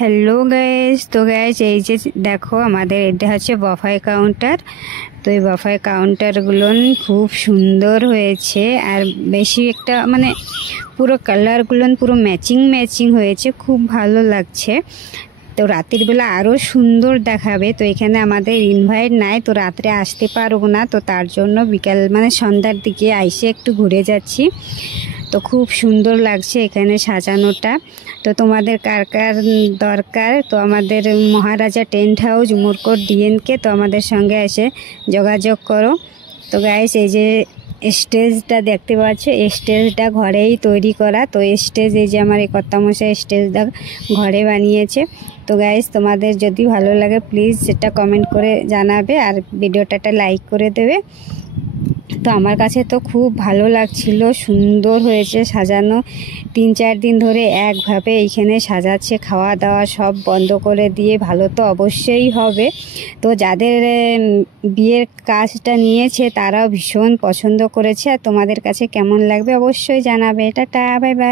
Hello guys, তো guys এই যে দেখো আমাদের এটা হচ্ছে বফাই কাউন্টার। তো এই বফাই কাউন্টারগুলো খুব সুন্দর হয়েছে, আর বেশি একটা মানে পুরো কালারগুলো পুরো ম্যাচিং ম্যাচিং হয়েছে, খুব ভালো লাগছে। তো রাতের বেলা আরও সুন্দর দেখাবে। তো এখানে আমাদের ইনভাইট নাই, তো রাত্রে আসতে পারবো না, তো তার জন্য বিকাল মানে সন্ধ্যার দিকে আইসে একটু ঘুরে যাচ্ছি। তো খুব সুন্দর লাগছে এখানে সাজানোটা। তো তোমাদের কার কার দরকার, তো আমাদের মহারাজা টেন্ট হাউস উমরকট ডিএনকে, তো আমাদের সঙ্গে এসে যোগাযোগ করো। তো গাইস এই যে স্টেজটা দেখতে পাচ্ছ, এই স্টেজটা ঘরেই তৈরি করা। তো স্টেজ এই যে আমার এই কর্তামশাই স্টেজটা ঘরে বানিয়েছে। তো গাইস তোমাদের যদি ভালো লাগে প্লিজ সেটা কমেন্ট করে জানাবে, আর ভিডিওটা লাইক করে দেবে। তো আমার কাছে তো খুব ভালো লাগছিল, সুন্দর হয়েছে সাজানো। 3-4 দিন ধরে একভাবে এইখানে সাজাচ্ছে, খাওয়া দাওয়া সব বন্ধ করে দিয়ে। ভালো তো অবশ্যই হবে। তো যাদের বিয়ের কাজটা নিয়েছে তারাও ভীষণ পছন্দ করেছে। আর তোমাদের কাছে কেমন লাগবে অবশ্যই জানাবে। Tata, bye bye.